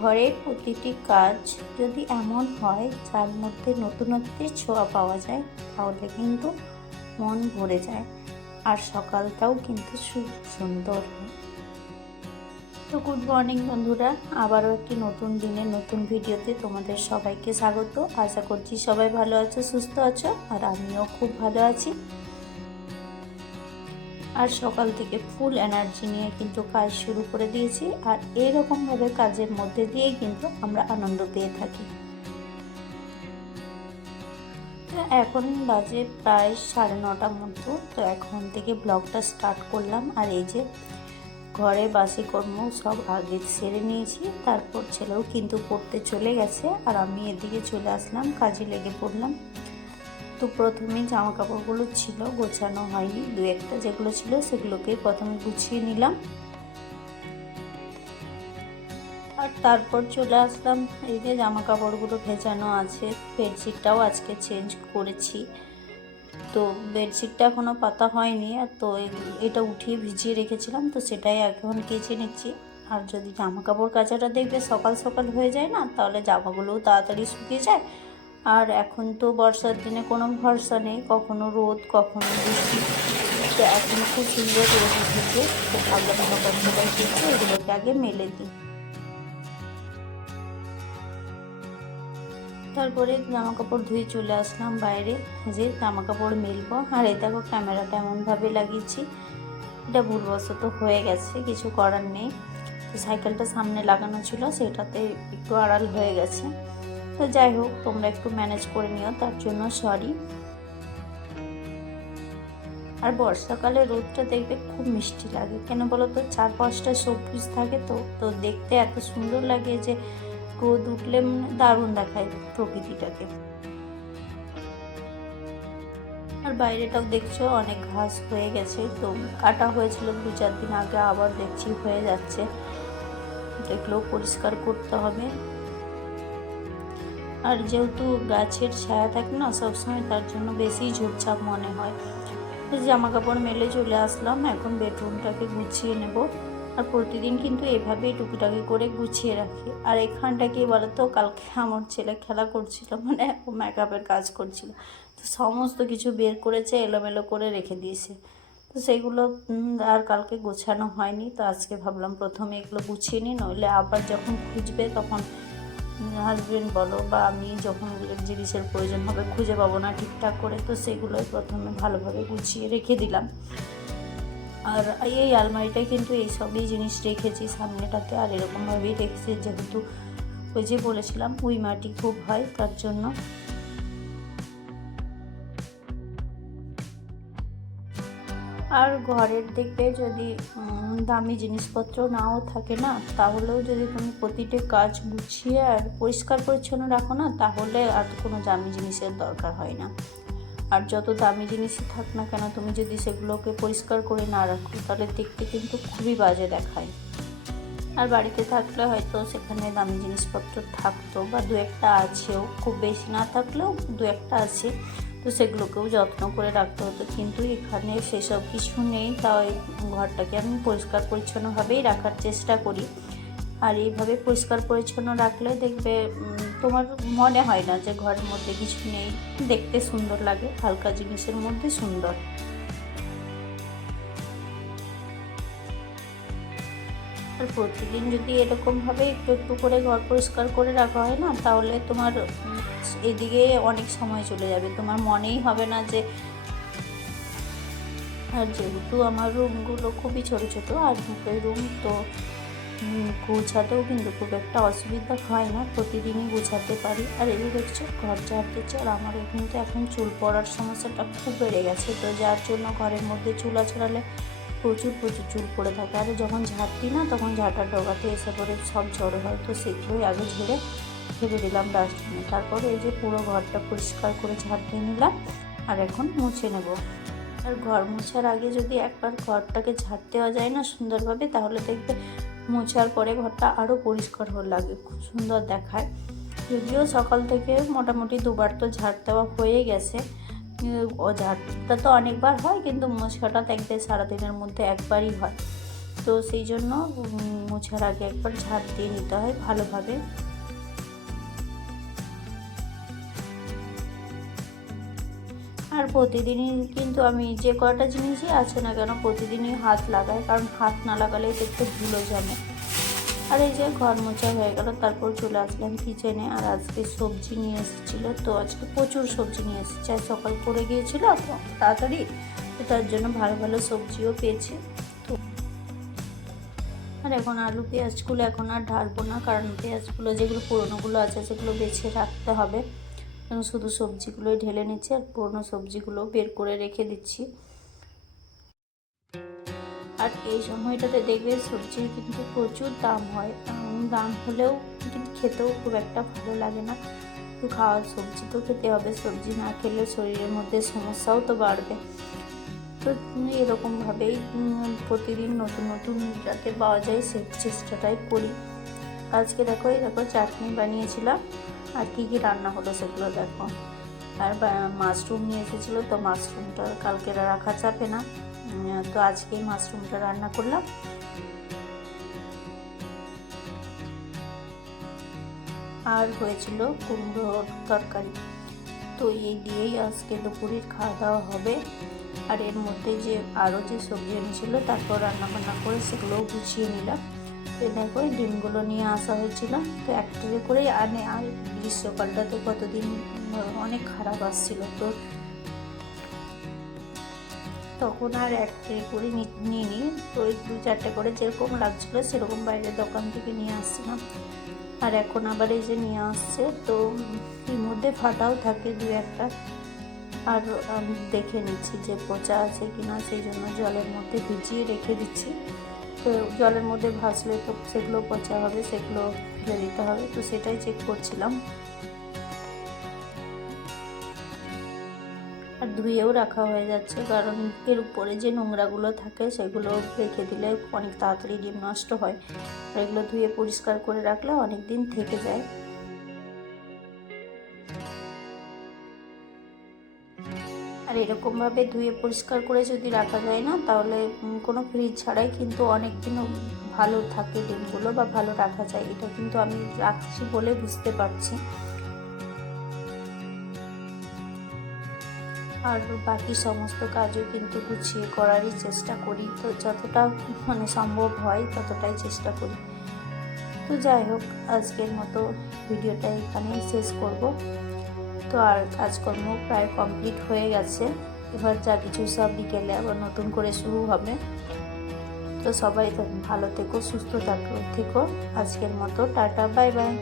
ঘরের প্রতিটি কাজ যদি এমন হয় যার মধ্যে নতুনত্বের ছোঁয়া পাওয়া যায়, তাহলে কিন্তু মন ভরে যায় আর সকালটাও কিন্তু সুন্দর হয়। তো গুড মর্নিং বন্ধুরা, আবারও একটি নতুন দিনের নতুন ভিডিওতে তোমাদের সবাইকে স্বাগত। আশা করছি সবাই ভালো আছো, সুস্থ আছো, আর আমিও খুব ভালো আছি। আর সকাল থেকে ফুল এনার্জি নিয়ে কিন্তু কাজ শুরু করে দিয়েছি, আর এরকমভাবে কাজের মধ্যে দিয়েই কিন্তু আমরা আনন্দ পেয়ে থাকি। এখন বাজে প্রায় 9:30 মতো। তো এখন থেকে ব্লগটা স্টার্ট করলাম। আর এই যে ঘরে বাসি কর্ম সব আগে সেরে নিয়েছি, তারপর ছেলেও কিন্তু পড়তে চলে গেছে আর আমি এদিকে চলে আসলাম, কাজে লেগে পড়লাম। তো প্রথমে জামা কাপড়গুলো ছিল গোছানো হয়নি, দু একটা যেগুলো ছিল সেগুলোকে প্রথমে গুছিয়ে নিলাম। আর তারপর চলে আসলাম, এই যে জামা কাপড়গুলো ভেজানো আছে, বেডশিটটাও আজকে চেঞ্জ করেছি। তো বেডশিটটা এখনও পাতা হয়নি, আর তো এটা উঠিয়ে ভিজিয়ে রেখেছিলাম, তো সেটাই এখন কেচে নিচ্ছি। আর যদি জামা কাপড় কাচাটা দেখবে সকাল সকাল হয়ে যায় না, তাহলে জামাগুলোও তাড়াতাড়ি শুকিয়ে যায়। আর এখন তো বর্ষার দিনে কোনো ভরসা নেই, কখনো রোদ কখনো বৃষ্টি। তো এখন খুব সুন্দর রোদ উঠেছে, তো ভাবলাম সকাল সকাল কেচে এগুলোকে আগে মেলে দিই। তারপরে জামা কাপড় ধুয়ে চলে আসলাম বাইরে, যে জামা কাপড় মেলবো। আর এই দেখো ক্যামেরাটা এমনভাবে লাগিয়েছি, এটা ভুলবশত হয়ে গেছে, কিছু করার নেই। তো সাইকেলটা সামনে লাগানো ছিল, সেটাতে একটু আড়াল হয়ে গেছে। তো যাই হোক, তোমরা একটু ম্যানেজ করে নিও, তার জন্য সরি। আর বর্ষাকালে রোদটা দেখবে খুব মিষ্টি লাগে, কেন বলো তো, 4-5টা সবুজ থাকে, তো দেখতে এত সুন্দর লাগে যে রোদ উঠলে দারুণ দেখায় প্রকৃতিটাকে। আর বাইরেটাও দেখছো অনেক ঘাস হয়ে গেছে, তো কাটা হয়েছিল 2-4 দিন আগে, আবার দেখছি হয়ে যাচ্ছে, এগুলো পরিষ্কার করতে হবে। আর যেহেতু গাছের ছায়া থাকে না সবসময়, তার জন্য বেশি ঝোপঝাপ মনে হয়। জামা কাপড় মেলে চলে আসলাম, এখন বেডরুমটাকে গুছিয়ে নেব। আর প্রতিদিন কিন্তু এভাবেই টুকিটাকি করে গুছিয়ে রাখি। আর এখানটা কি বলতো, কালকে আমার ছেলে খেলা করছিল, মানে ও মেকআপের কাজ করছিল, তো সমস্ত কিছু বের করেছে, এলোমেলো করে রেখে দিয়েছে। তো সেগুলো আর কালকে গোছানো হয়নি, তো আজকে ভাবলাম প্রথমে এগুলো গুছিয়ে নিই, নইলে আবার যখন খুঁজবে তখন হাজবেন্ড বলো বা আমি যখন জিনিসের প্রয়োজন হবে খুঁজে পাবো না ঠিকঠাক করে, তো সেগুলোই প্রথমে ভালোভাবে গুছিয়ে রেখে দিলাম। আর এই আলমারিটায় কিন্তু এইসবই জিনিস রেখেছি সামনেটাতে, আর এরকমভাবেই রেখেছি, যেহেতু ওই যে বলেছিলাম উই মাটি খুব হয়, তার জন্য। আর ঘরের দেখবে যদি দামি জিনিসপত্র নাও থাকে না, তাহলেও যদি তুমি প্রতিটি কাজ গুছিয়ে আর পরিষ্কার পরিচ্ছন্ন রাখো না, তাহলে আর কোনো দামি জিনিসের দরকার হয় না। আর যত দামি জিনিসই থাক না কেন, তুমি যদি সেগুলোকে পরিষ্কার করে না রাখো, তাহলে দেখতে কিন্তু খুবই বাজে দেখায়। আর বাড়িতে থাকলে হয়তো সেখানে দামি জিনিসপত্র থাকতো, বা দু একটা আছেও, খুব বেশি না থাকলেও দু একটা আছে, তো সেগুলোকেও যত্ন করে রাখতে হতো। কিন্তু এখানে সেসব কিছু নেই, তাই ঘরটাকে আমি পরিষ্কার পরিচ্ছন্নভাবেই রাখার চেষ্টা করি। আর এইভাবে পরিষ্কার পরিচ্ছন্ন রাখলে দেখবে তোমার মনে হয় না যে ঘরের মধ্যে কিছু নেই, দেখতে সুন্দর লাগে, হালকা জিনিসের মধ্যে সুন্দর। আর প্রতিদিন যদি এরকমভাবে একটু একটু করে ঘর পরিষ্কার করে রাখা হয় না, তাহলে তোমার এদিকে অনেক সময় চলে যাবে, তোমার মনেই হবে না যে। আর যেহেতু আমার রুমগুলো খুবই ছোটো ছোটো আর দুটোই রুম, তো গোছাতেও কিন্তু খুব একটা অসুবিধা হয় না, প্রতিদিনই গোছাতে পারি। আর এই দেখছো ঘর ঝাড় দিচ্ছে, আর আমারও কিন্তু এখন চুল পড়ার সমস্যাটা খুব বেড়ে গেছে, তো যার জন্য ঘরের মধ্যে চুল আছড়ালে প্রচুর প্রচুর চুল পড়ে থাকে। আর যখন ঝাড়তি না, তখন ঝাঁটা ডোবাতে এসে পরে সব জড়ো হয়, তো সেগুলোই আগে ঝেড়ে ফেলে দিলাম ডাস্টবিনে। তারপরে এই যে পুরো ঘরটা পরিষ্কার করে ঝাড় দিয়ে নিলাম, আর এখন মুছে নেব। আর ঘর মোছার আগে যদি একবার ঘরটাকে ঝাড় দেওয়া যায় না সুন্দরভাবে, তাহলে দেখবে মোছার পরে ঘরটা আরও পরিষ্কার লাগে, খুব সুন্দর দেখায়। যদিও সকাল থেকে মোটামুটি 2বার তো ঝাড় দেওয়া হয়ে গেছে, ও ঝাড়টা তো অনেকবার হয়, কিন্তু মোছাটা দেখবে সারাদিনের মধ্যে একবারই হয়। তো সেই জন্য মোছার আগে একবার ঝাড় দিয়ে নিতে হয় ভালোভাবে। আর প্রতিদিনই কিন্তু আমি যে কটা জিনিসই আছে না কেন প্রতিদিনই হাত লাগাই, কারণ হাত না লাগালে দেখতে ধুলো জমে। আর এই যে ঘর মোছা হয়ে গেল, তারপর চলে আসলাম কিচেনে। আর আজকে সবজি নিয়ে এসেছিলো, তো আজকে প্রচুর সবজি নিয়ে এসেছে। আর সকাল করে গিয়েছিলো তাড়াতাড়ি, তো তার জন্য ভালো ভালো সবজিও পেয়েছি। তো আর এখন আলু পেঁয়াজগুলো এখন আর ঢালবো না, কারণ পেঁয়াজগুলো যেগুলো পুরোনোগুলো আছে সেগুলো বেছে রাখতে হবে। শুধু সবজিগুলোই ঢেলে নিচ্ছি আর পুরোনো সবজিগুলো বের করে রেখে দিচ্ছি। আর এই সময়টাতে দেখবে সবজির কিন্তু প্রচুর দাম হয়। দাম হলেও কিন্তু খেতেও খুব একটা ভালো লাগে না। তো সবজি তো খেতে হবে, সবজি না খেলে শরীরের মধ্যে সমস্যাও তো বাড়বে। তো এরকমভাবেই প্রতিদিন নতুন নতুন যাতে পাওয়া যায় সে চেষ্টাটাই করি। আজকে দেখো চাটনি বানিয়েছিলাম। আর কী কী রান্না হলো সেগুলো দেখো। আর মাশরুম নিয়ে এসেছিলো, তো মাশরুমটা কালকে রাখা যাবে না, তো আজকেই মাশরুমটা রান্না করলাম। আর হয়েছিল কুমড়োর তরকারি। তো এই দিয়েই আজকে দুপুরের খাওয়া দাওয়া হবে। আর এর মধ্যে যে আরও যে সবজি এনেছিল তারপর রান্নাবান্না করে সেগুলোও গুছিয়ে নিলাম। তো দেখো ডিমগুলো নিয়ে আসা হয়েছিল, তো এক ট্রে করেই আনে। আর গ্রীষ্মকালটাতে কতদিন অনেক খারাপ আসছিল, তো তখন আর এক ট্রে করে নিয়ে নিই। তো ওই 2-4টে করে যেরকম লাগছিলো সেরকম বাইরের দোকান থেকে নিয়ে আসছিলাম। আর এখন আবার এই যে নিয়ে আসছে, তো এর মধ্যে ফাটাও থাকে 2-1টা। আর আমি দেখে নিচ্ছি যে পচা আছে কিনা, সেই জন্য জলের মধ্যে ভিজিয়ে রেখে দিচ্ছি। তো জলের মধ্যে ভাসলে তো সেগুলো পচা হবে, সেগুলো ফেলে দিতে হবে, তো সেটাই চেক করছিলাম। আর ধুয়েও রাখা হয়ে যাচ্ছে, কারণ এর উপরে যে নোংরাগুলো থাকে সেগুলো রেখে দিলে অনেক তাড়াতাড়ি ডিম নষ্ট হয়। আর এগুলো ধুয়ে পরিষ্কার করে রাখলে অনেক দিন থেকে যায়। আর এরকমভাবে ধুয়ে পরিষ্কার করে যদি রাখা যায় না, তাহলে কোনো ফ্রিজ ছাড়াই কিন্তু অনেক দিনও ভালো থাকে ডিমগুলো, বা ভালো রাখা যায়। এটা কিন্তু আমি রাখছি বলে বুঝতে পারছি। আর বাকি সমস্ত কাজও কিন্তু গুছিয়ে করারই চেষ্টা করি, তো যতটা সম্ভব হয় ততটাই চেষ্টা করি। তো যাই হোক, আজকের মতো ভিডিওটা এখানেই শেষ করব। তো আর কাজকর্ম প্রায় কমপ্লিট হয়ে গেছে, এবার যা কিছু সব বিকেলে আবার নতুন করে শুরু হবে। তো সবাই ভালো থেকো, সুস্থ থেকো। আজকের মতো টাটা, বাই বাই।